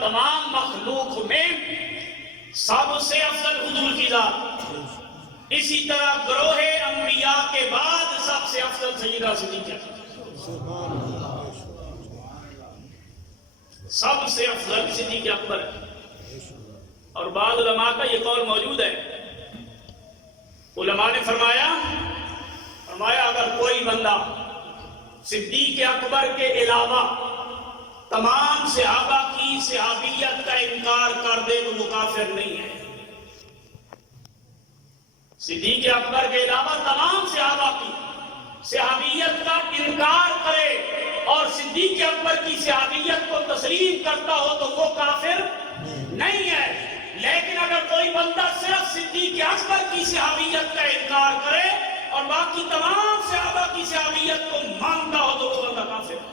تمام مخلوق میں سب سے افضل حضور کی ذات، اسی طرح گروہ انبیاء کے بعد سب سے افضل سیدہ صدیقہ، سب سے افضل صدیق اکبر ہے۔ اور بعض علماء کا یہ قول موجود ہے، علماء نے فرمایا اگر کوئی بندہ صدیق اکبر کے علاوہ تمام صحابہ کی صحابیت کا انکار کر دے تو وہ کافر نہیں ہے۔ صدیق اکبر کے علاوہ تمام صحابہ کی صحابیت کا انکار کرے اور صدیق اکبر کی صحابیت کو تسلیم کرتا ہو تو وہ کافر نہیں ہے۔ لیکن اگر کوئی بندہ صرف صدیق اکبر کی صحابیت کا انکار کرے اور باقی تمام صحابہ کی صحابیت کو مانتا ہو تو وہ بندہ کافر ہے۔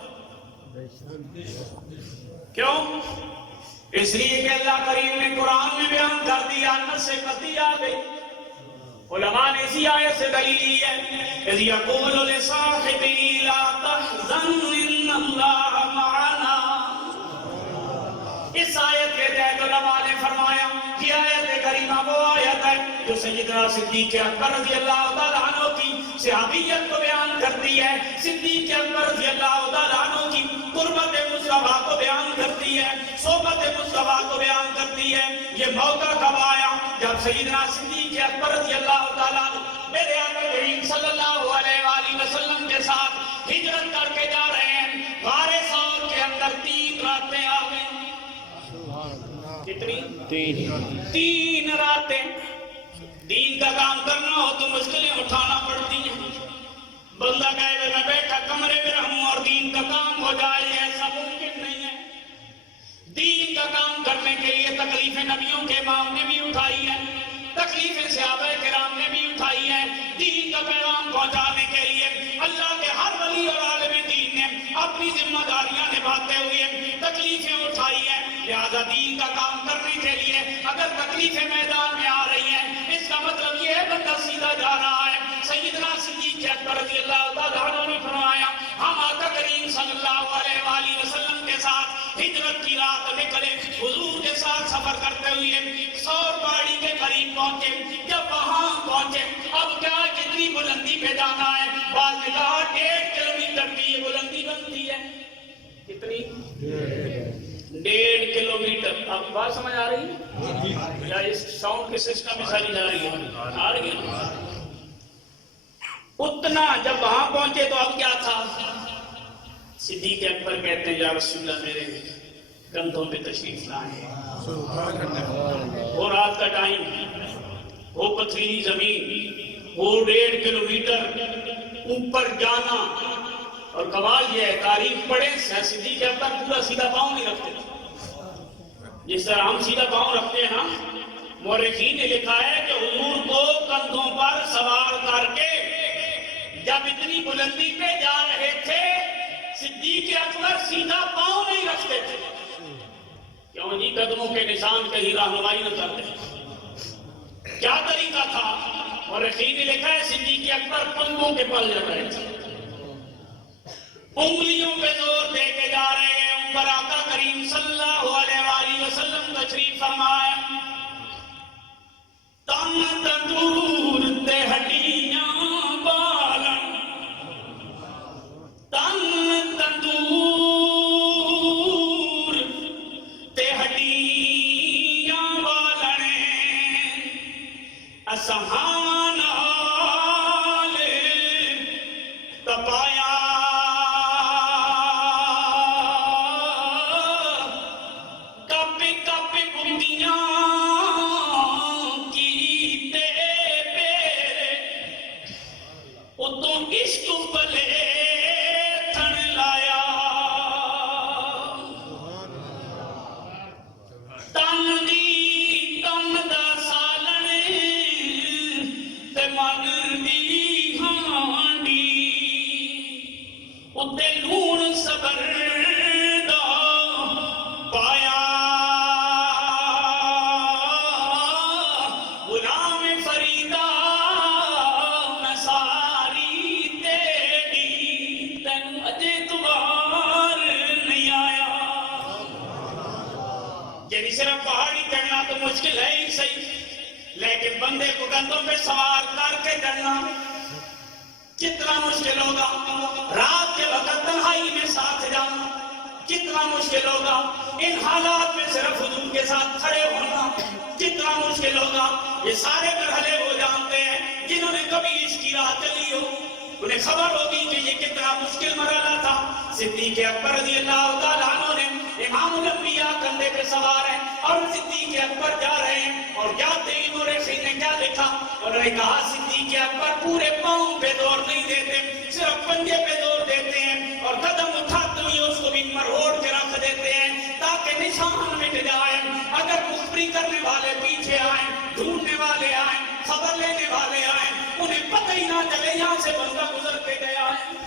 کیوں؟ اس لیے کہ اللہ کریم نے قرآن میں بیان کر دیا، نص قطعی آ گئی۔ علماء نے اسی آیت سے دلیل لی ہے، اذ یقول لصاحبہ لا تحزن ان اللہ معنا۔ اس آیت کے تحت علماء نے فرمایا کہ آیت کریمہ وہ آیت ہے جو سیدنا صدیق اکبر رضی اللہ تعالیٰ عنہ کی صحابیت کو بیان کرتی ہے، صدیق اکبر رضی اللہ تعالیٰ عنہ کی قربت مصطفیٰ کو بیان کرتی ہے، صحبت مصطفیٰ کو بیان کرتی ہے۔ یہ موقع کب آیا؟ جب سیدنا صدیق اکبر رضی اللہ تعالیٰ عنہ میرے آقا کریم صلی اللہ علیہ وآلہ وسلم کے ساتھ ہجرت کر کے جا رہے ہیں، غار ثور کے اندر 3 راتیں آ گئیں۔ کتنی؟ 3 راتیں۔ دین کا کام کرنا ہو تو مشکلیں اٹھانا پڑتی ہیں۔ بندہ کہے میں بیٹھا کمرے میں رہوں اور دین کا کام ہو جائے، ایسا ممکن نہیں ہے۔ دین کا کام کرنے کے لیے تکلیفیں نبیوں کے امام نے بھی اٹھائی ہیں، تکلیفیں صحابہ کرام نے بھی اٹھائی ہیں۔ دین کا پیغام پہنچانے کے لیے اللہ کے ہر ولی اور عالم دین نے اپنی ذمہ داریاں نبھاتے ہوئے تکلیفیں اٹھائی ہیں۔ لہذا دین کا کام کرنے کے لیے اگر تکلیفیں میدان میں آ رہی ہیں، اس کا مطلب یہ ہے بندہ سیدھا جا رہا ہے۔ سیدنا صدیق اکبر رضی اللہ تعالیٰ عنہ نے فرمایا ہم آقا کریم صلی اللہ علیہ وآلہ وسلم کے ساتھ ہجرت کی رات نکلے، حضور کے ساتھ سفر کرتے ہوئے ثور پہاڑی کے قریب پہنچے۔ جب وہاں پہنچے اب کیا کتنی بلندی پہ جانا ہے؟ بعض نے کہا 1.5 کلومیٹر کی یہ بلندی بنتی ہے۔ کتنی؟ 1.5 کلومیٹر۔ اب بات سمجھ آ رہی ہے یا اس ساؤنڈ کے سسٹم میں ساری جا رہی ہے؟ آ رہی ہے اتنا۔ جب وہاں پہنچے تو اب کیا تھا؟ صدیق اکبر کہتے ہیں یا رسول اللہ میرے کندھوں پہ تشریف لائیں۔ وہ رات کا ٹائم، وہ پتھریلی زمین، وہ 1.5 کلومیٹر اوپر جانا۔ اور کمال یہ ہے تاریخ پڑھے صدیق اکبر پورا سیدھا پاؤں نہیں رکھتے تھے جس طرح ہم سیدھا پاؤں رکھتے ہیں نا۔ مورخین نے لکھا ہے کہ حضور کو کندھوں پر سوار کر کے جب اتنی بلندی پہ جا رہے تھے صدیق اکبر سیدھا پاؤں نہیں رکھتے تھے۔ کیوں جی؟ قدموں کے نشان کہیں رہنمائی نہ کرتے۔ کیا طریقہ تھا؟ مورخین نے لکھا ہے صدیق اکبر پنگوں کے پل جا رہے تھے، انگلیوں پہ زور دے کے جا رہے ہیں۔ اوپر آقا کریم صلی اللہ علیہ وآلہ وسلم تشریف فرمائے۔ تن تندور تے ہڈیاں بالن، تن تندور تے ہڈیاں بالن، اسہان آل تپایا یعنی صرف پہاڑی چڑھنا تو مشکل ہے ہی صحیح، لیکن بندے کو کندھوں پہ سوار کر کے چڑھنا کتنا مشکل ہوگا، رات کے وقت تنہائی میں ساتھ جانا کتنا مشکل ہوگا، ان حالات میں صرف حضور کے ساتھ کھڑے ہونا کتنا مشکل ہوگا۔ یہ سارے مرحلے وہ جانتے ہیں جنہوں نے کبھی اس کی راہ چلی ہو، انہیں خبر ہوگی کہ یہ کتنا مشکل مرحلہ تھا۔ صدیق اکبر رضی اللہ تعالیٰ عنہ نے امام الانبیاء کندھے پہ سوار ہیں اور صدیق اکبر جا رہے ہیں، اور جاتے ہی مورخین نے کیا لکھا، انہوں نے کہا صدیق اکبر پورے پاؤں پہ زور نہیں دیتے، صرف پنجے پہ زور دیتے ہیں، اور قدم اٹھاتے ہوئے اس کو بھی مروڑ کے رکھ دیتے ہیں تاکہ نشان مٹ جائے۔ اگر مخبری کرنے والے پیچھے آئیں، ڈھونڈنے والے آئیں، خبر لینے والے آئیں، انہیں پتہ ہی نہ چلے یہاں سے بندہ گزر کے گیا ہے۔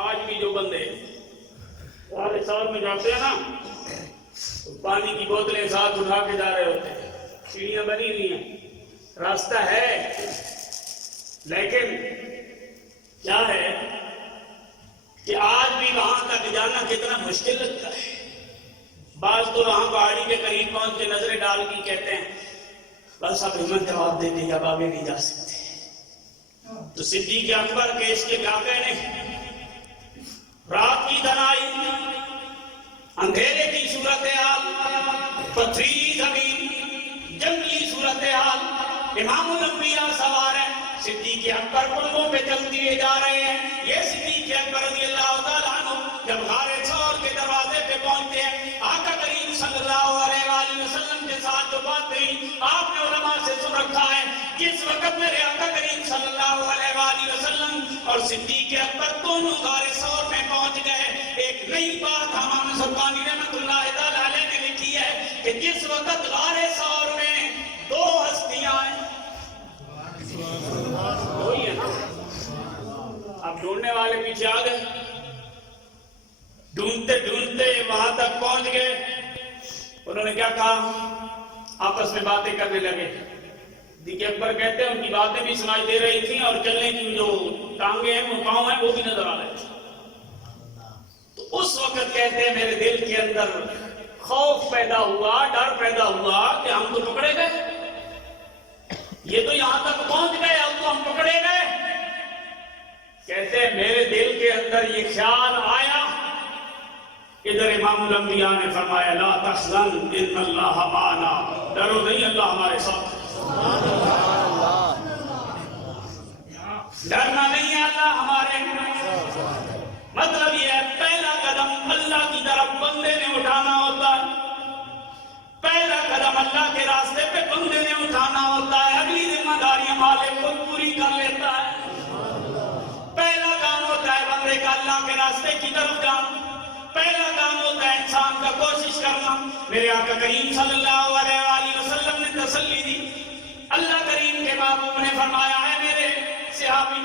آج بھی جو بندے سارے سال میں جاتے ہیں نا، پانی کی بوتلیں ساتھ اٹھا کے جا رہے ہوتے ہیں، سیڑھیاں بنی ہوئی ہیں، راستہ ہے، لیکن کیا ہے کہ آج بھی وہاں تک جانا کتنا مشکل لگتا ہے۔ بعض تو وہاں پہاڑی کے قریب پہنچ کے نظریں ڈال کے کہتے ہیں بس اب ہمت جواب دے کے اب آگے نہیں جا سکتے۔ تو صدیق اکبر کے اس کے واقعے نے رات کی تنہائی، اندھیرے کی صورتحال، پتھریلی زمین، جنگلی صورتحال، امام الانبیاء سوار ہیں، صدیق اکبر پلوں پہ چلتے ہوئے جا رہے ہیں۔ یہ صدیق اکبر رضی اللہ تعالیٰ عنہ جب غار ثور کے دروازے پہ پہنچتے ہیں، آقا کریم صلی اللہ علیہ وآلہ وسلم کے ساتھ جو بات ہوئی آپ نے علماء سے سن رکھا ہے، جس وقت میرے آقا کریم صلی اللہ علیہ وآلہ وسلم اور صدیق اکبر دونوں غار ثور میں پہنچ گئے، ایک نئی بات امام سبحانی رحمۃ اللہ تعالیٰ علیہ نے لکھی ہے کہ جس وقت غار ثور میں دو ہستیاں ہیں، وہی ہے نا، اب ڈھونڈنے والے پیچھے آ گئے، ڈھونڈتے ڈھونڈتے وہاں تک پہنچ گئے، انہوں نے کیا کہا، آپس میں باتیں کرنے لگے۔ صدیق اکبر کہتے ہیں ان کی باتیں بھی سنائی دے رہی تھیں اور چلنے کی جو ٹانگیں ہیں وہ پاؤں ہیں وہ بھی نظر آ رہے تھے۔ تو اس وقت کہتے ہیں میرے دل کے اندر خوف پیدا ہوا، ڈر پیدا ہوا کہ ہم تو پکڑے گئے، یہ تو یہاں تک پہنچ گئے، اب تو ہم پکڑے گئے۔ کہتے ہیں میرے دل کے اندر یہ خیال آیا، ادھر امام الانبیاء نے فرمایا لا تحزن ان اللہ معنا، ڈرو نہیں اللہ ہمارے ساتھ، ڈرنا نہیں ہے اللہ ہمارے۔ مطلب یہ ہے پہلا قدم اللہ کی طرف بندے نے اٹھانا ہوتا ہے، پہلا قدم اللہ کے راستے پہ بندے نے اٹھانا ہوتا ہے، اگلی ذمہ داریاں مالک خود پوری کر لیتا ہے۔ پہلا کام ہوتا ہے بندے کا اللہ کے راستے کی طرف جانا، پہلا کام ہوتا ہے انسان کا کوشش کرنا۔ میرے آقا کریم صلی اللہ علیہ وآلہ وسلم نے تسلی دی، اللہ کریم کے محبوب نے فرمایا اے میرے صحابی،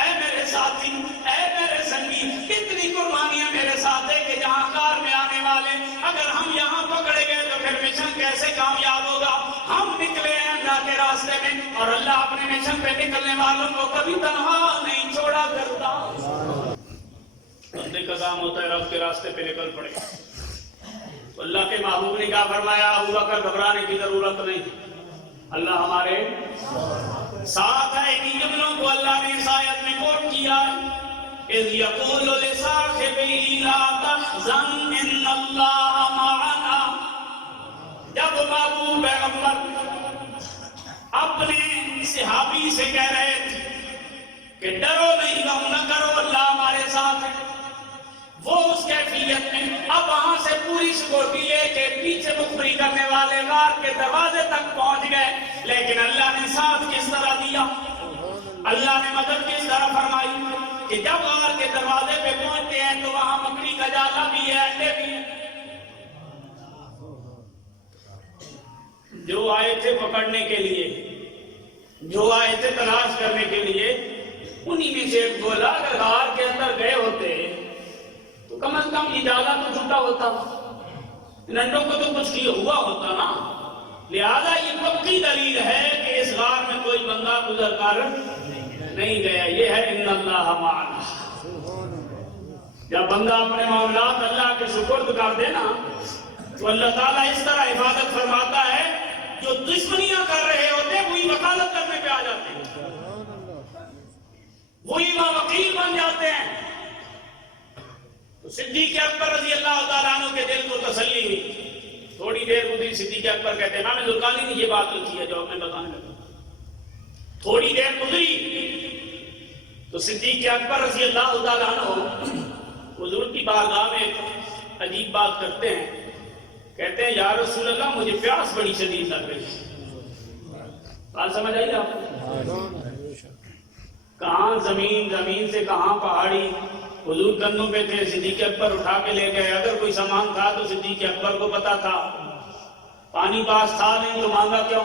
اے میرے ساتھی، اے میرے سنگی، اتنی قربانیاں میرے ساتھ ہے کہ جہاں کار میں آنے والے اگر ہم یہاں پکڑے گئے تو پھر مشن کیسے کامیاب ہوگا؟ ہم نکلے ہیں اللہ کے راستے میں اور اللہ اپنے مشن پہ نکلنے والوں کو کبھی تنہا نہیں چھوڑا کرتا۔ بندے کا کام ہوتا ہے رب کے راستے پہ نکل پڑے۔ اللہ کے محبوب نے کیا فرمایا، ابو بکر گھبرانے کی ضرورت نہیں، اللہ ہمارے ساتھ ہے۔ انہی جملوں کو اللہ نے اس آیت میں کوٹ کیا، اذ یقول لصاحبہ لا تحزن ان اللہ معنا۔ جب محبوب پیغمبر اپنے صحابی سے کہہ رہے تھے کہ ڈرو نہیں، غم نہ کرو، اللہ ہمارے ساتھ ہے، وہ اس کیفیت میں اب وہاں سے پوری سکورٹی لے کے پیچھے مخبری کرنے والے غار کے دروازے تک پہنچ گئے، لیکن اللہ نے ساتھ کس طرح دیا، اللہ نے مدد کس طرح فرمائی کہ جب غار کے دروازے پہ پہنچتے ہیں تو وہاں مکڑی کا جالا بھی ہے، انڈے بھی ہیں۔ جو آئے تھے پکڑنے کے لیے، جو آئے تھے تلاش کرنے کے لیے، انہی میں سے ایک بولا اگر غار کے اندر گئے ہوتے تو کم از کم یہ جالا تو چھوٹا ہوتا، ان انڈوں کو تو کچھ کیا ہوا ہوتا نا۔ لہذا یہ پکی دلیل ہے کہ اس غار میں کوئی بندہ گزر کر نہیں گیا، یہ ہے ان اللہ معنا۔ جب بندہ اپنے معاملات اللہ کے سپرد کر دے نا تو اللہ تعالیٰ اس طرح حفاظت فرماتا ہے، جو دشمنیاں کر رہے ہوتے ہیں وہی وکالت کرنے پہ آ جاتے ہیں، وہی وہاں وکیل بن جاتے ہیں۔ تو صدیق اکبر رضی اللہ تعالیٰ عنہ کے دل کو تسلی ہوئی۔ تھوڑی دیر گزری، صدیق اکبر کہتے ہیں امام ذوالقرنین نے یہ بات لکھی ہے جو میں بتانے لگا۔ تھوڑی دیر گزری تو صدیق اکبر رضی اللہ تعالیٰ عنہ حضور کی بارگاہ میں ایک عجیب بات کرتے ہیں، کہتے ہیں یا رسول اللہ مجھے پیاس بڑی شدید لگ رہی ہے۔ بات سمجھ آئی آپ کو؟ کہاں زمین سے کہاں پہاڑی، حضور کندھوں پہ تھے، صدیق اکبر اٹھا کے لے گئے۔ اگر کوئی سامان تھا تو صدیق اکبر کو پتا تھا، پانی پاس تھا نہیں تو مانگا کیوں؟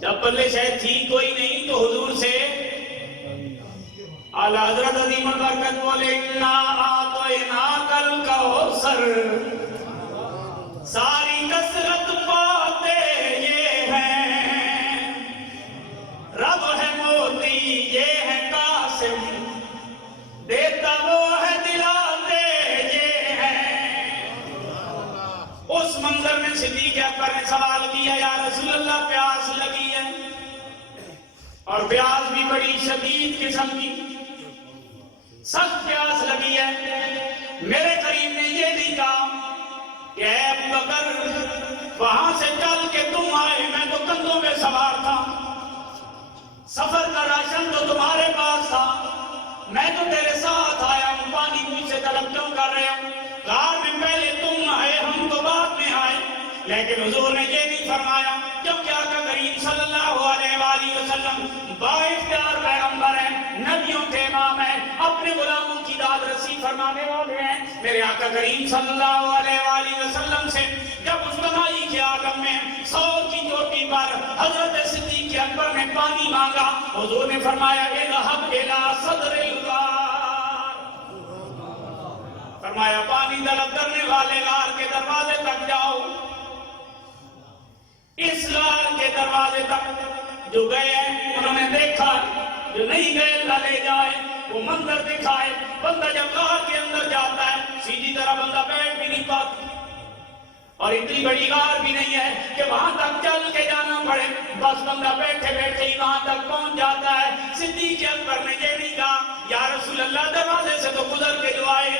جب پلے شاید تھی کوئی نہیں تو حضور سے اعلی حضرت عظیم البرکت بولے انا اعطیناک الکوثر، ساری کثرت پاتے یہ ہیں، رب ہے موتی یہ ہے قاسم، دیتا وہ ہے دلاتے یہ ہے۔ اس منظر میں صدیق اکبر نے سوال کیا یا رسول اللہ پیاس لگی ہے، اور پیاس بھی بڑی شدید قسم کی، سخت پیاس لگی ہے۔ میرے قریب نے یہ بھی کہا کہ اے ابو بکر وہاں سے چل کے تم آئے، میں تو کندھوں میں سوار تھا، سفر کا راشن تو تمہارے پاس تھا، میں تو تیرے ساتھ آیا ہوں، پانی مجھ سے طلب کیوں کر رہے ہوں؟ غار میں پہلے تم آئے، ہم تو بعد میں آئے۔ لیکن حضور نے یہ نہیں فرمایا، کیونکہ آقا کریم صلی اللہ علیہ وآلہ وسلم بااختیار پیغمبر ہیں، نبیوں کے امام ہیں، اپنے غلاموں کی داد رسی فرمانے والے ہیں۔ میرے آقا کریم صلی اللہ علیہ وآلہ وسلم سے جب اس تنہائی کے عالم میں سور کی چوٹی پر حضرت صدیق اکبر نے پانی مانگا، حضور نے فرمایا اذهب الى صدر الغار، فرمایا پانی طلب کرنے والے غار کے دروازے تک جاؤ۔ اس غار کے دروازے تک جو گئے ہیں انہوں نے دیکھا، جو نہیں گئے اللہ لے جائے، وہ منظر دکھائے۔ بندہ جب غار کے اندر جاتا ہے سیدھی طرح بندہ بیٹھ بھی نہیں پاتا، اور اتنی بڑی غار بھی نہیں ہے کہ وہاں تک چل کے جانا پڑے، بس بندہ بیٹھے بیٹھے ہی وہاں تک پہنچ جاتا ہے۔ صدیق اکبر نے یہ نہیں کہا یا رسول اللہ دروازے سے تو گزر کے جو آئے،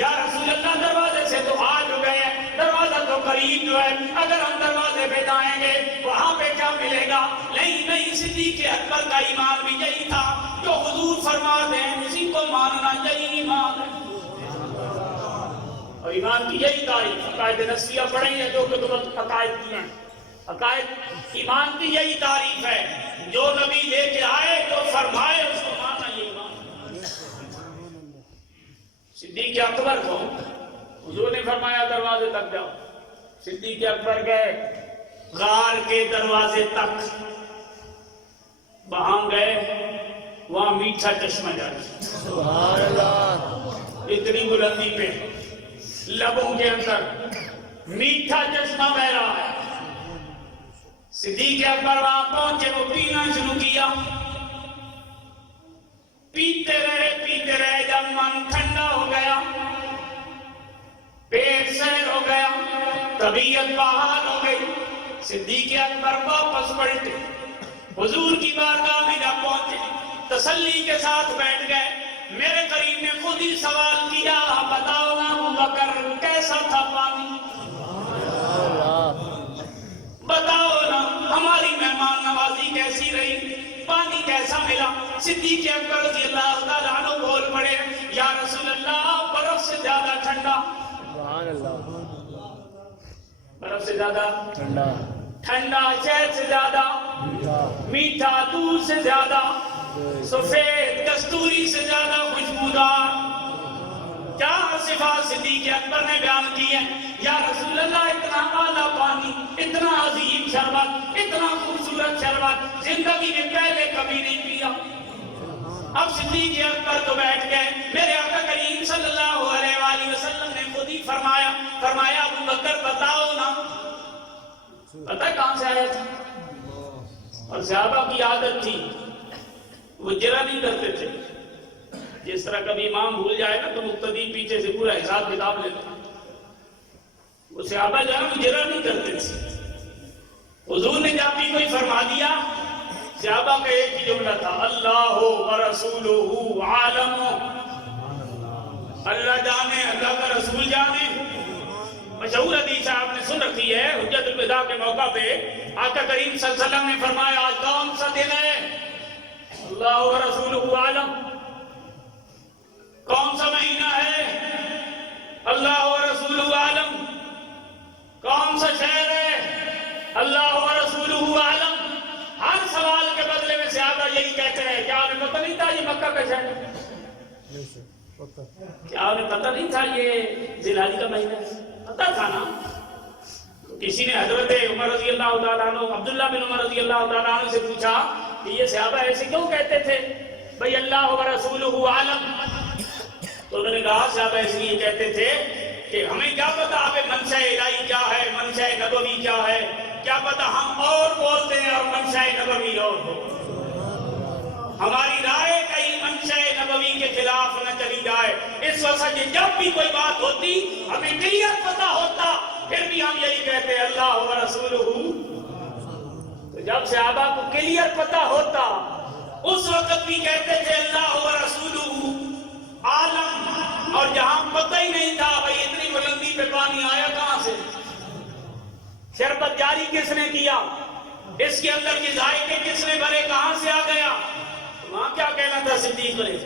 یا رسول اللہ دروازے سے تو آ جو گئے، دروازہ تو قریب جو ہے، اگر ہم دروازے پہ جائیں گے وہاں پہ کیا ملے گا؟ نہیں، صدیق اکبر کا ایمان بھی یہی تھا، جو حضور فرما دیں اسی کو ماننا یہی ایمان ہے، اور ایمان کی یہی تعریف۔ عقائد نسیہ پڑھیں یا جو کتب عقائد کی ہیں، عقائد ایمان کی یہی تعریف ہے، جو نبی لے کے آئے جو فرمائے اس کو ماننا یہ ایمان۔ صدیق اکبر کو حضور نے فرمایا دروازے تک جاؤ، صدیق اکبر گئے غار کے دروازے تک، وہاں گئے، وہاں میٹھا چشمہ جاری، سبحان اللہ، اتنی بلندی پہ لبوں کے اندر میٹھا چشمہ بہ رہا ہے۔ صدیق اکبر وہاں پہنچے، وہ پینا شروع کیا، پیتے رہے، جب من ٹھنڈا ہو گیا، پیٹ سیر ہو گیا، طبیعت بحال ہو گئی، صدیق اکبر واپس پلٹے، حضور کی بارگاہ میں جب پہنچے تسلی کے ساتھ بیٹھ گئے۔ میرے قریب نے خود ہی سوال کیا بتاؤ نا ابو بکر کیسا تھا پانی، بتاؤ نا ہماری مہمان نوازی کیسی رہی، پانی کیسا ملا؟ صدیق اکبر رضی اللہ تعالیٰ عنہ بول پڑے یا رسول اللہ برف سے زیادہ ٹھنڈا، برف سے زیادہ ٹھنڈا، شہد سے زیادہ میٹھا، دودھ سے زیادہ سفید، کستوری سے زیادہ خوشبودار۔ کیا صفات صدیق اکبر نے بیان کی ہے؟ یا رسول اللہ اتنا اعلیٰ پانی، اتنا عظیم شربت، اتنا خوبصورت شربت زندگی میں پہلے کبھی نہیں پیا۔ اب صدیق اکبر تو بیٹھ گئے، میرے آقا کریم صلی اللہ علیہ وآلہ وسلم نے خود ہی فرمایا ابو بکر بتاؤ نا، پتہ ہے کہاں سے آیا تھا؟ اور صحابہ کی عادت تھی وہ جرا نہیں کرتے تھے، جس طرح کبھی امام بھول جائے نا تو مقتدی پیچھے سے پورا حساب کتاب لیتا ہے. وہ صحابہ جو ہے وہ جرا نہیں کرتے تھے. حضور نے جب بھی کوئی فرما دیا صحابہ کا ایک ہی جملہ تھا اللہ ورسولہ عالم. اللہ جانے, اللہ کا رسول جانے. مشہور حدیث آپ نے سن رکھی ہے, حجت الوداع کے موقع پہ آقا کریم صلی اللہ علیہ وسلم نے فرمایا آج کون سا دن ہے؟ اللہ ورسولہ عالم. کون سا مہینہ ہے؟ اللہ ورسولہ عالم. کون سا شہر ہے؟ اللہ ورسولہ عالم. ہر سوال کے بدلے میں صحابہ یہی کہتے ہیں کیا انہیں پتہ نہیں تھا یہ مکہ کا شہر ہے؟ کیا انہیں پتہ نہیں تھا یہ ذی الحجہ کا مہینہ ہے؟ پتہ تھا نا. کسی نے حضرت عمر رضی اللہ تعالیٰ عنہ, عبداللہ بن عمر رضی اللہ تعالیٰ عنہ سے پوچھا کہ یہ صحابہ ایسے کیوں کہتے تھے بھئی اللہ ورسولہ عالم؟ تو انہوں نے کہا صحابہ اس لیے کہتے تھے کہ ہمیں کیا پتا آپ منشاء الہی کیا ہے, منشاء نبوی کیا ہے, کیا پتا ہم اور بولتے ہیں اور منشاء نبوی اور ہو. ہماری رائے کہیں منشاء نبوی کے خلاف نہ چلی جائے. اس وجہ سے جب بھی کوئی بات ہوتی ہمیں کلیئر پتا ہوتا, پھر بھی ہم یہی کہتے ہیں اللہ ورسولہ. تو جب صحابہ کو کلیئر پتا ہوتا اس وقت بھی کہتے تھے اللہ ورسولہ عالم. اور جہاں پتہ ہی نہیں تھا بھئی اتنی بلندی پہ پانی آیا کہاں سے, شربت جاری کس نے کیا, اس کے اندر کے ذائقے کس نے بھرے, کہاں سے آ گیا؟ وہاں کیا کہنا تھا صدیق نے؟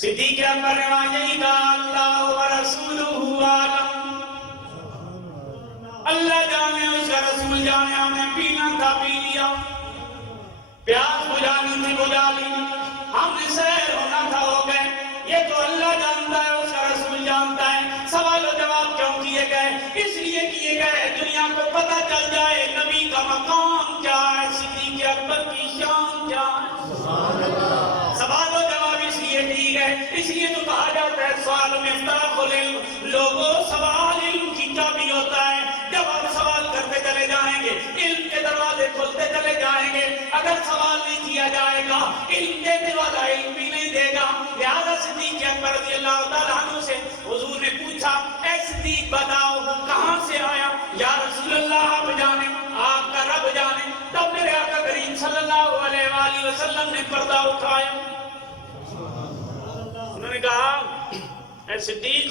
صدیق اکبر نے وہاں یہی کہا اللہ ورسولہ عالم. اللہ جانے اس کا رسول جانے, ہمیں پینا تھا پی لیا, پیاس بجھانی تھی بجھا لی, ہم نے سیر ہونا تھا ہو گئے. یہ تو اللہ جانتا ہے, اس کا رسول جانتا ہے. سوال و جواب کیوں کیے گئے؟ اس لیے کیے گئے دنیا کو پتہ چل جائے نبی کا مقام کیا ہے, صدیق اکبر کی شان کیا ہے. سوال و جواب اس لیے کی گئے. اس لیے تو کہا جاتا ہے سوال میں اختلاف العلم. لوگوں سوال علم کی کیا ہوتا ہے, جب آپ سوال کرتے چلے جائیں گے علم کے دروازے کھلتے چلے جائیں گے. اگر سوال نہیں کیا جائے گا علم دینے والا علم بھی نہیں دے گا. لہذا صدیق اکبر رضی اللہ تعالیٰ عنہ سے حضور نے پوچھا اے صدیق بتاؤ کہاں سے آیا؟ یا رسول اللہ آپ جانے, آپ کا رب جانے. تب میرے آقا کریم صلی اللہ علیہ وآلہ وسلم نے پردہ اٹھایا. انہوں نے کہا اے صدیق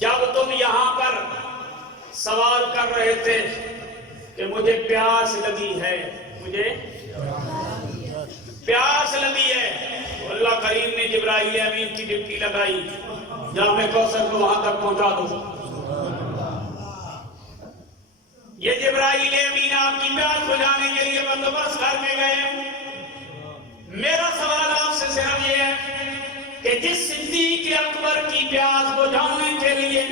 جب تم یہاں پر سوال کر رہے تھے کہ مجھے پیاس لگی ہے, مجھے پیاس لگی ہے, تو اللہ کریم نے جبرائیل امین کی ڈپٹی لگائی, جامع کوثر کو وہاں تک پہنچا دو. یہ جبرائیل امین آپ کی پیاس بجھانے کے لیے بندوبست کر کے گئے. میرا سوال آپ سے صرف یہ ہے کہ جس صدیق اکبر کی پیاس بجھانے کے لیے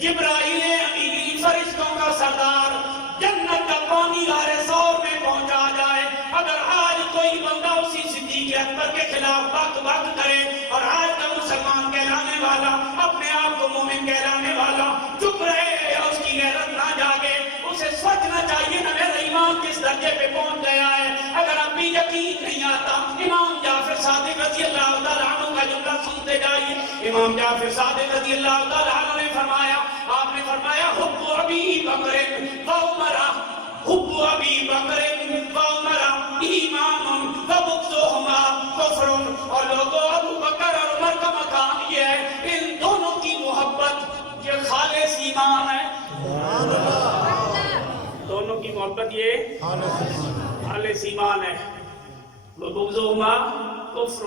جبرائیل امین فرشتوں کا سردار جنت کا پانی غار ثور میں پہنچا جائے, اگر آج کوئی بندہ اسی صدیق اکبر کے خلاف بک کرے اور آج کا مسلمان کہلانے والا, اپنے آپ کو مومن کہلانے والا چپ رہے, اس کی غیرت نہ جاگے, اسے سوچنا چاہیے نا میرا ایمان کس درجے پہ پہنچ گیا ہے. اگر اب بھی یقین نہیں آتا امام جعفر صادق رضی اللہ تعالیٰ عنہ کا جملہ سنتے جائیے. امام جعفر صادق رضی اللہ تعالیٰ عنہ نے فرمایا, آپ نے فرمایا حب ابی بکر و عمر, حب ابی بکر و عمر ایمان و بغضہما کفر. اور لوگوں ابو بکر اور عمر کا مقام یہ ہے ان دونوں کی محبت یہ خالص ایمان ہے. دونوں کی محبت یہ خالص ایمان ہے. بغضہما کفر,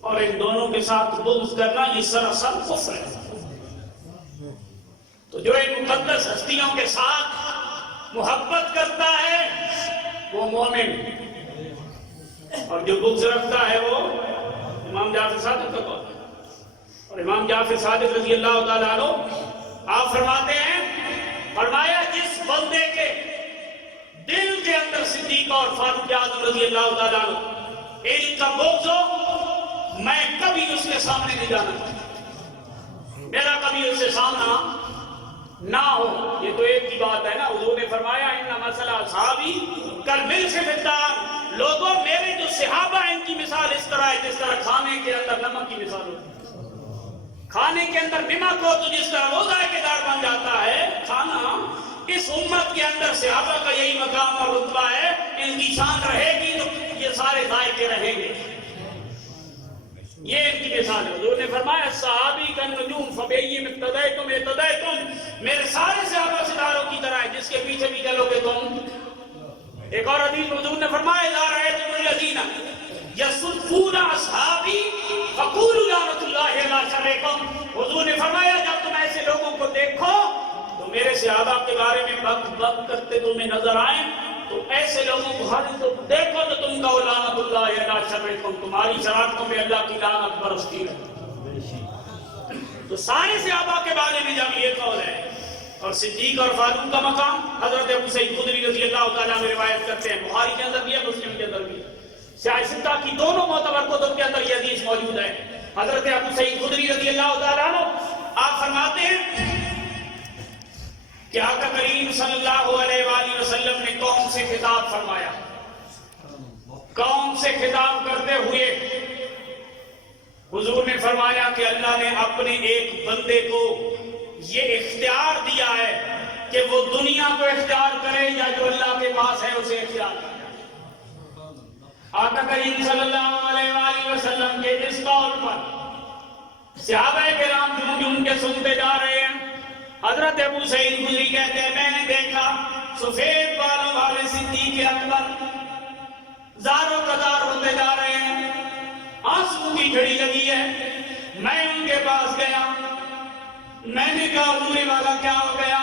اور ان دونوں کے ساتھ بغض کرنا یہ سراسر کفر ہے. تو جو ایک مقدس ہستیوں کے ساتھ محبت کرتا ہے وہ مومن, اور جو بغض رکھتا ہے وہ امام جعفر صادق کا قول ہے. اور امام جعفر صادق رضی اللہ تعالیٰ عنہ آپ فرماتے ہیں, فرمایا جس بندے کے دل کے اندر صدیق اور فاروق اعظم رضی اللہ تعالیٰ عنہ ان کا بغض ہو, میں کبھی اس کے سامنے نہیں جانا چاہتا, میرا کبھی اس سے سامنا نہ ہو. یہ تو ایک ہی بات ہے نا. حضور نے فرمایا ان مسئلہ اصحابی کالملح فی الدار, لوگوں میرے جو صحابہ ہیں ان کی مثال اس طرح ہے جس طرح کھانے کے اندر نمک کی مثال ہوتی ہے. کھانے کے اندر نمک ہو تو جس طرح وہ ذائقے دار بن جاتا ہے کھانا، اس امت کے اندر صحابہ کا یہی مقام اور رتبہ ہے. ان کی شان رہے گی تو یہ سارے ذائقے رہیں گے. یہ ان کی مثال ہے. حضور نے فرمایا صحابی کا نجوم فبیہم اقتدیتم اہتدیتم، میرے سارے صحابہ ستاروں کی طرح ہے جس کے پیچھے بھی چلو گے تم. ایک اور حدیث میں حضور نے فرمایا اذا رأیتم الذین یسبون اصحابی فقولوا لعنۃ اللہ علی شرکم. حضور نے فرمایا جب تم ایسے لوگوں کو دیکھو تو میرے صحابہ کے بارے میں بک بک کرتے تمہیں نظر آئیں تو ایسے لوگوں کو ہر دیکھو تو تم کہو لعنۃ اللہ علی شرکم، تمہاری شرارتوں میں اللہ کی لعنت برستی ہے. تو سارے صحابہ کے بارے میں جب یہ قول ہے. اور صدیق اور فاروق کا مقام حضرت ابو سعید خدری رضی اللہ تعالیٰ عنہ روایت کرتے ہیں، بخاری کے اندر بھی ہے مسلم کے اندر بھی ہے، سیاہ ستہ کی دونوں معتبر کتب کے اندر یہ حدیث موجود ہے. حضرت ابو سعید خدری رضی اللہ تعالیٰ عنہ آپ فرماتے ہیں کہ آقا کریم صلی اللہ علیہ وآلہ وسلم نے قوم سے خطاب فرمایا. قوم سے خطاب کرتے ہوئے حضور نے فرمایا کہ اللہ نے اپنے ایک بندے کو یہ اختیار دیا ہے کہ وہ دنیا کو اختیار کرے یا جو اللہ کے پاس ہے اسے اختیار کرے. آقا کریم صلی اللہ علیہ وآلہ وسلم کے اس قول پر صحابہ کرام جھوم کے سنتے جا رہے ہیں. حضرت ابو سعید خدری کہتے ہیں میں نے دیکھا سفید بالوں والے صدیق اکبر زاروں قطار ہوتے جا رہے ہیں، آنسو کی جھڑی لگی ہے. میں ان کے پاس گیا، میں نے کہا حضور والا کیا ہو گیا؟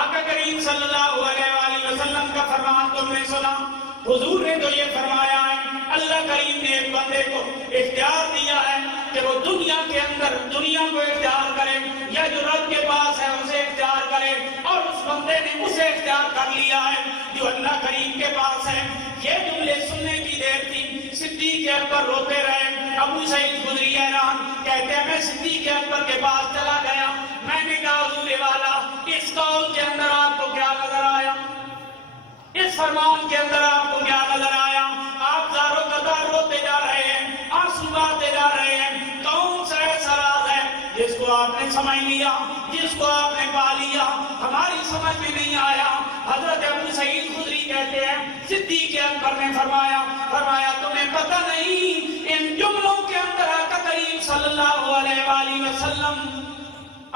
آقا کریم صلی اللہ علیہ وآلہ وسلم کا فرمان تم نے سنا؟ حضور نے تو یہ فرمایا ہے اللہ کریم نے ایک بندے کو اختیار دیا ہے کہ وہ دنیا کے اندر دنیا کو اختیار کرے یا جو رب کے پاس ہے اسے اختیار کرے، اور اس بندے نے اسے اختیار کر لیا ہے جو اللہ کریم کے پاس ہے. یہ جملے سننے کی دیر تھی. صدیق اکبر روتے رہے. ابو سعید خدری حیران کہتے ہیں میں صدیق اکبر کے پاس چلا گیا. میں نے کہا حضور والا اس قول کے اندر آپ کو کیا نظر آیا؟ اس فرمان کے اندر آپ کو کیا نظر آیا؟ آپ زاروں قطار روتے جا رہے ہیں، آنسو بہاتے جا رہے ہیں. کون سا ایسا راز ہے جس کو آپ نے سمجھ لیا، جس کو آپ نے پا لیا، ہماری سمجھ میں نہیں آیا؟ حضرت ابو سعید خدری کہتے ہیں صدیق اکبر نے فرمایا تمہیں پتہ نہیں ان جملوں کے اندر آقا کریم صلی اللہ علیہ وآلہ وسلم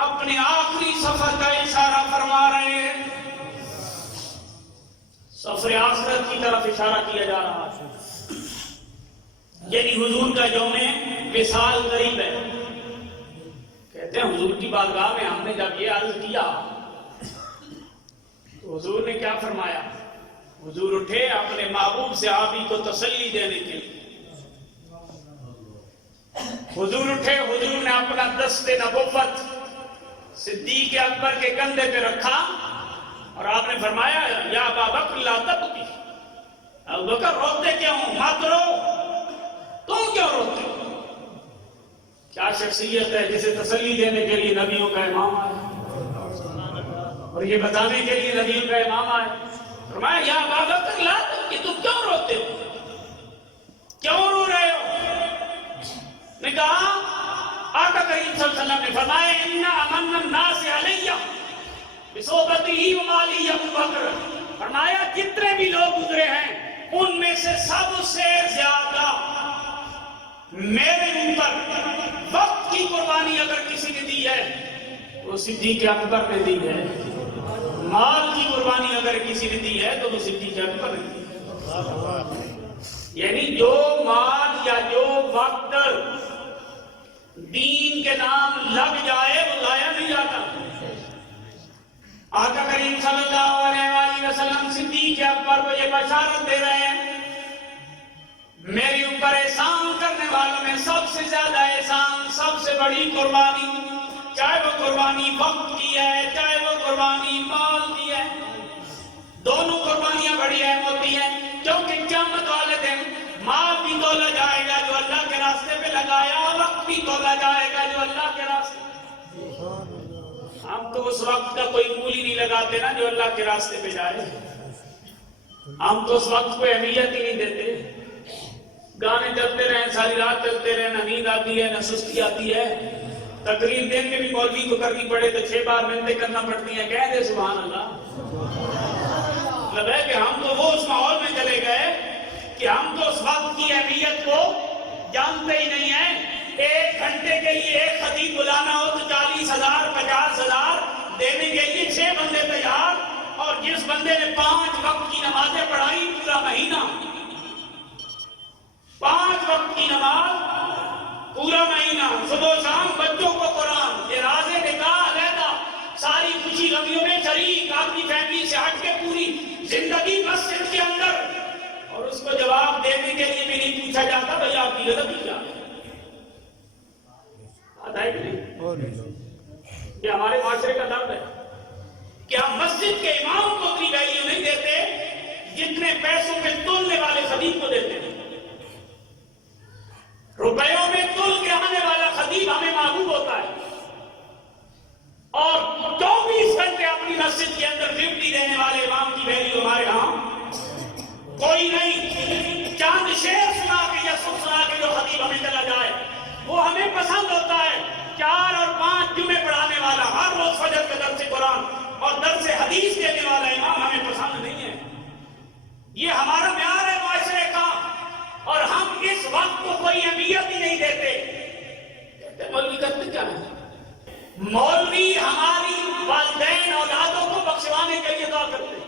اپنے آخری سفر کا اشارہ فرما رہے ہیں. سفر آخرت کی طرف اشارہ کیا جا رہا ہے. یعنی حضور کا یوم وصال قریب ہے. کہتے ہیں حضور کی بارگاہ میں ہم نے جب یہ عرض کیا تو حضور نے کیا فرمایا؟ حضور اٹھے اپنے محبوب صحابی کو تسلی دینے کے لیے. حضور اٹھے، حضور نے اپنا دست نبوت صدیق اکبر کے کندھے پہ رکھا اور آپ نے فرمایا یا ابا بکر لا تبکی، ابو بکر روتے کیوں؟ مت رو، تم کیوں روتے ہو؟ کیا شخصیت ہے جسے تسلی دینے کے لیے نبیوں کا امام آئے اور یہ بتانے کے لیے نبیوں کا امام آئے. فرمایا یا ابا بکر لا تبکی، تم کیوں روتے ہو؟ کیوں رو رہے ہو؟ نے کہا آقا کریم صلی اللہ علیہ وسلم نے فرمایا ان امن الناس علیہ بصحبتہ ومالی ابو بکر. فرمایا جتنے بھی لوگ گزرے ہیں ان میں سے سب سے زیادہ میرے اوپر وقت کی قربانی اگر کسی نے دی ہے وہ صدیق اکبر نے دی ہے. مال کی قربانی اگر کسی نے دی ہے تو وہ صدیق اکبر نے دی ہے. یعنی جو مال یا جو وقت دین کے نام لگ جائے وہ ضائع نہیں جاتا. آقا کریم صلی اللہ علیہ وآلہ وسلم صدیق اکبر کو یہ بشارت دے رہے ہیں میرے اوپر احسان کرنے والوں میں سب سے زیادہ احسان، سب سے بڑی قربانی، چاہے وہ قربانی وقت کی ہے چاہے وہ قربانی مال کی ہے، دونوں قربانیاں بڑی اہم ہوتی ہیں کیونکہ قیامت والے دن مال بھی تولا جائے گا جو اللہ کے راستے پہ لگایا، وقت بھی تولا جائے گا جو اللہ کے راستے. ہم تو اس وقت کا کوئی مول ہی نہیں لگاتے نا جو اللہ کے راستے پہ جائے. ہم تو اس وقت کو اہمیت ہی نہیں دیتے. گانے چلتے رہے، ساری رات چلتے رہے، نہ نیند آتی ہے نہ سستی آتی ہے. تقریر دن میں بھی مولوی کو کرنی پڑے تو 6 بار منتیں کرنا پڑتی ہیں. کہہ دے سبحان اللہ. مطلب ہے کہ ہم تو وہ اس ماحول میں چلے گئے کہ ہم تو اس وقت کی اہمیت کو جانتے ہی نہیں ہیں. 1 گھنٹے کے لیے ایک خطیب بلانا ہو تو 40,000 50,000 دینے کے لیے 6 بندے تیار، اور جس بندے نے 5 وقت کی نمازیں پڑھائی پورا مہینہ، 5 وقت کی نماز پورا مہینہ، صبح و شام بچوں کو قرآن، راز نکاح علیحدہ، ساری خوشی غمیوں میں شریک، اپنی فیملی سے ہٹ کے پوری زندگی مسجد کے اندر، اور اس کو جواب دینے کے لیے بھی نہیں پوچھا جاتا بھئی آپ کی غلطی کیا ہے. بات ہے کہ نہیں؟ یہ ہمارے معاشرے کا درد ہے کہ ہم مسجد کے امام کو اتنی ویلیو نہیں دیتے جتنے پیسوں میں تولنے والے خطیب کو دیتے ہیں. روپیوں میں تول کے آنے والا خطیب ہمیں محبوب ہوتا ہے، اور 24 گھنٹے اپنی مسجد کے اندر ڈیوٹی دینے والے امام کی ویلیو ہمارے ہاں کوئی نہیں. چاند شعر سنا کے یا سب سنا کے جو خطیب ہمیں چلا جائے وہ ہمیں پسند ہوتا ہے. 4 اور 5 جمعے پڑھانے والا، ہر روز فجر کے درس قرآن اور درس حدیث دینے والا امام ہمیں پسند نہیں ہے. یہ ہمارا معیار ہے معاشرے کا، اور ہم اس وقت کو کوئی اہمیت ہی نہیں دیتے. کہتے مولوی کرتے کیا ہے؟ مولوی ہماری والدین اولادوں کو بخشوانے کے لیے دعا کرتے ہیں.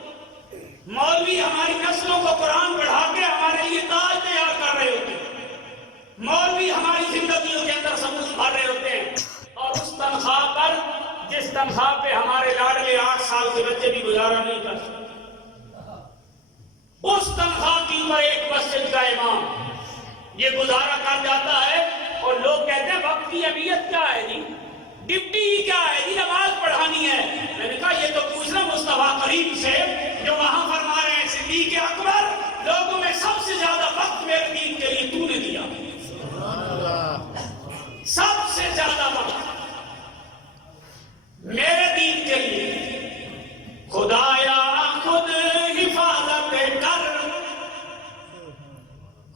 مولوی ہماری نسلوں کو قرآن پڑھا کے ہمارے لیے تاج تیار کر رہے ہوتے ہیں. مولوی ہماری زندگیوں کے اندر ثبوت بھر رہے ہوتے ہیں، اور اس تنخواہ پر، جس تنخواہ پہ ہمارے لاڈلے 8 سال کے بچے بھی گزارا نہیں کر سکتے، اس تنخواہ کی اوپر ایک مسجد کا امام یہ گزارا کر جاتا ہے. اور لوگ کہتے ہیں وقت کی اہمیت کیا ہے جی، ڈپٹی کیا ہے جی، نماز پڑھانی ہے. میں نے کہا یہ تو پوچھنا مصطفیٰ کریم سے جو وہاں فرما رہے ہیں صدیق اکبر لوگوں میں سب سے زیادہ وقت میرے دین کے لیے تو نے دیا، سب سے زیادہ وقت میرے دین کے لیے. خدایا خود حفاظت کر،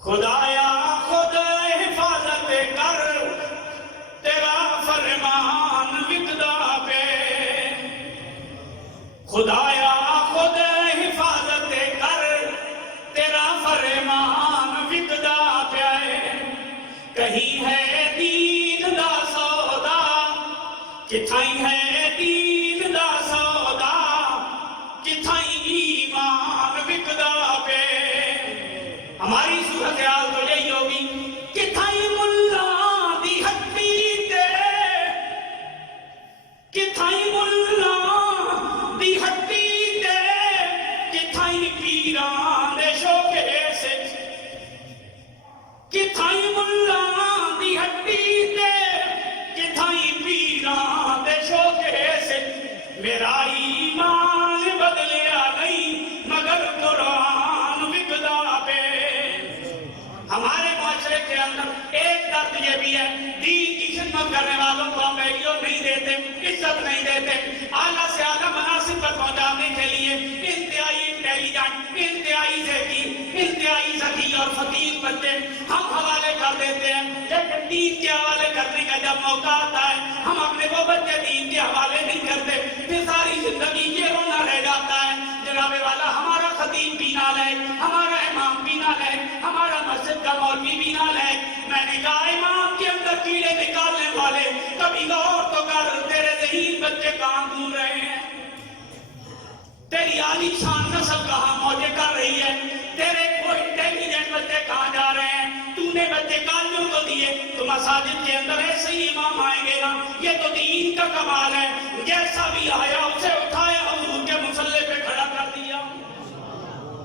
خدایا خود حفاظت کر، تیرا فرمان وکدا پہ. خدایا خود حفاظت کر، تیرا فرمان وکدا پہ. کہیں ہے دین دا سودا، کتھائیں ہے دین دا سودا، کتھائیں ایمان وکدا پہ. ہماری صورتحال تو یہی ہوگی، کتھائیں ملا دی ہڈی تے، کتھائیں ملا دی ہڈی تے، کتھائیں پیران دے شوکے سے، کتھائیں ملا دی ہڈی تے، کتھائیں پیران دے شوکے سے. میرا ایمان بدلیا نہیں مگر قرآن وکدا پہ. ہمارے معاشرے کے اندر ایک درد یہ بھی ہے، دین کی خدمت کرنے والوں کو ہم ویلیو نہیں دیتے، عزت نہیں دیتے. اعلیٰ سے اعلیٰ مناصب پر پہنچانے کے لیے انتہائی انٹیلیجنٹ، انتہائی ذہین، انتہائی ذکی اور فقیر بچے ہم حوالے کر دیتے ہیں. لیکن دین کے حوالے کرنے کا جب موقع آتا ہے ہم اپنے وہ بچے دین کے حوالے نہیں کرتے. پھر ساری زندگی یہ رونا رہ جاتا ہے جناب والا ہمارا خطیب بھی نہ لے، ہمارا امام بھی نہ لے، ہمارا مسجد کا مولوی بھی نہ لے. میں نے کہا امام کے اندر کیڑے نکالنے والے کبھی غور تو کر، تیرے ذہین بچے کہاں ڈھونڈ رہے ہیں، تیری عالی شان نسل کہاں موجے کر رہی ہے، تیرے وہ انٹیلیجنٹ بچے کہاں جا رہے ہیں. تو نے بچے کالیوں کو دیے تو مساجد کے اندر ایسے ہی امام آئیں گے نا. یہ تو دین کا کمال ہے، جیسا بھی آیا اسے اٹھایا حضور کے مصلے پہ کھڑا کر دیا.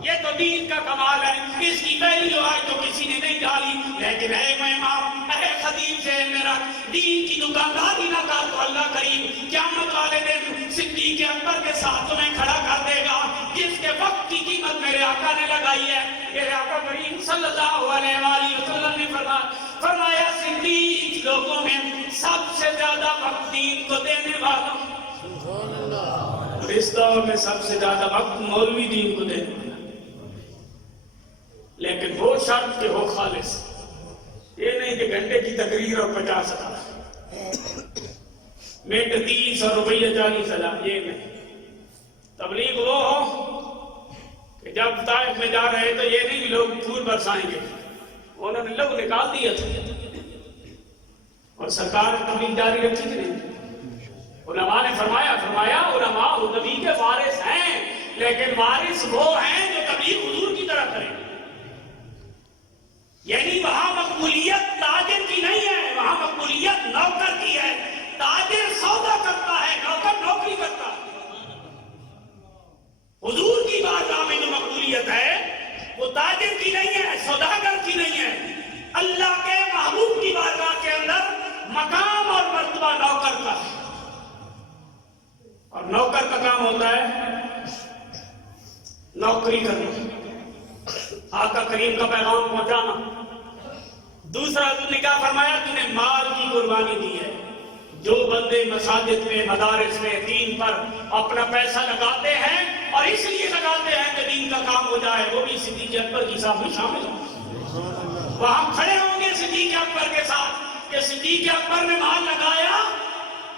یہ تو دین کا کمال ہے، اس کی ویلیو آج تو کسی نے نہیں ڈالی. لیکن اے امام، اے خطیب سے میرا دین کی دکانداری نہ کر تو اللہ کریم قیامت والے دن صدیق اکبر کے ساتھ تمہیں کھڑا کر دے گا جس کے وقت کی قیمت میرے آقا نے لگائی ہے. میرے آقا کریم صلی اللہ علیہ وآلہ وسلم نے فرمایا صدیق لوگوں میں سب سے زیادہ وقت دین کو دینے والا، اس دور میں سب سے زیادہ وقت مولوی دین کو دینے والا. لیکن لیکن وہ شرط کہ ہو خالص. یہ نہیں کہ گھنٹے کی تقریر اور 50,000 منٹ 30 اور روپیہ 40,000. یہ نہیں. تبلیغ وہ ہو کہ جب طائف میں جا رہے تو یہ نہیں کہ لوگ پھول برسائیں گے. انہوں نے لوگ نکال دیا تھا اور سرکار نے تبلیغ جاری رکھی کہ نہیں. علماء نے فرمایا علماء نبی کے وارث ہیں، لیکن وارث وہ ہیں جو تبلیغ حضور کی طرح کریں. یعنی وہاں مقبولیت تاجر کی نہیں ہے، وہاں مقبولیت نوکر کی ہے. تاجر سودا کرتا ہے، نوکر نوکری کرتا ہے. حضور کی بارگاہ میں جو مقبولیت ہے وہ تاجر کی نہیں ہے، سوداگر کی نہیں ہے. اللہ کے محبوب کی بارگاہ کے اندر مقام اور مرتبہ نوکر کا ہے، اور نوکر کا کام ہوتا ہے نوکری کرنا، آقا کریم کا پیغام پہنچانا. دوسرا حضور نے کیا فرمایا؟ تو نے مال کی قربانی دی ہے. جو بندے مساجد میں مدارس میں دین پر اپنا پیسہ لگاتے ہیں اور اس لیے لگاتے ہیں کہ دین کا کام ہو جائے، وہ بھی صدیق اکبر کی صاحب میں شامل ہوں. وہاں کھڑے ہوں گے صدیق اکبر کے ساتھ کہ صدیق اکبر نے مال لگایا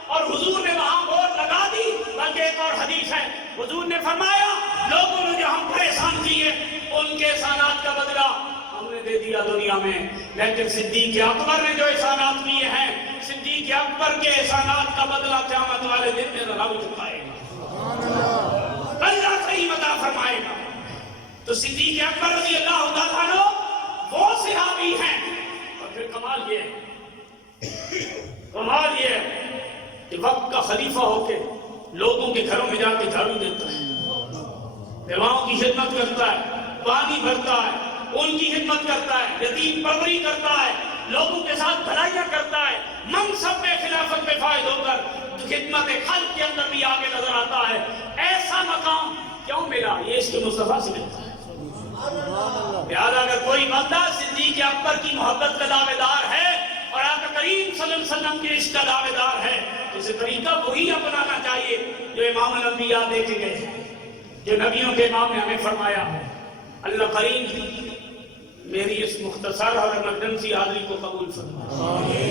اور حضور نے وہاں بورڈ لگا دی. بلکہ ایک اور حدیث ہے، حضور نے فرمایا لوگوں نے جو ہم پریشان کیے ان کے احسانات کا بدلہ ہم نے دے دیا دنیا میں، لیکن صدیق اکبر نے جو احسانات کیے ہیں، صدیق اکبر کے احسانات کا بدلہ قیامت والے دن میں رب چکائے گا، اللہ صحیح عطا فرمائے گا. تو صدیق اکبر رضی اللہ تعالیٰ عنہ وہ صحابی ہیں. اور پھر کمال یہ ہے کہ وقت کا خلیفہ ہو کے لوگوں کے گھروں میں جا کے جھاڑو دیتا ہے، بیواؤں کی خدمت کرتا ہے، پانی بھرتا ہے، ان کی خدمت کرتا ہے، یتیم پروری کرتا ہے، لوگوں کے ساتھ بھلائیاں کرتا ہے، منصب میں خلافت میں فائد ہو کر خدمت خلق کے اندر بھی آگے نظر آتا ہے. ایسا مقام کیوں ملا؟ یہ اس کے مصطفیٰ سے ملتا ہے. لہذا اگر کوئی بندہ صدیق اکبر کی محبت کا دعوے دار ہے اور آقا کریم صلی اللہ علیہ وسلم کے عشق کا دعوے دار ہے تو اسے طریقہ وہی اپنانا چاہیے جو امام الانبیاء دے کے گئے، جو نبیوں کے امام نے ہمیں فرمایا. اللہ کریم میری اس مختصر اور ایمرجنسی حاضری کو قبول فرمائے.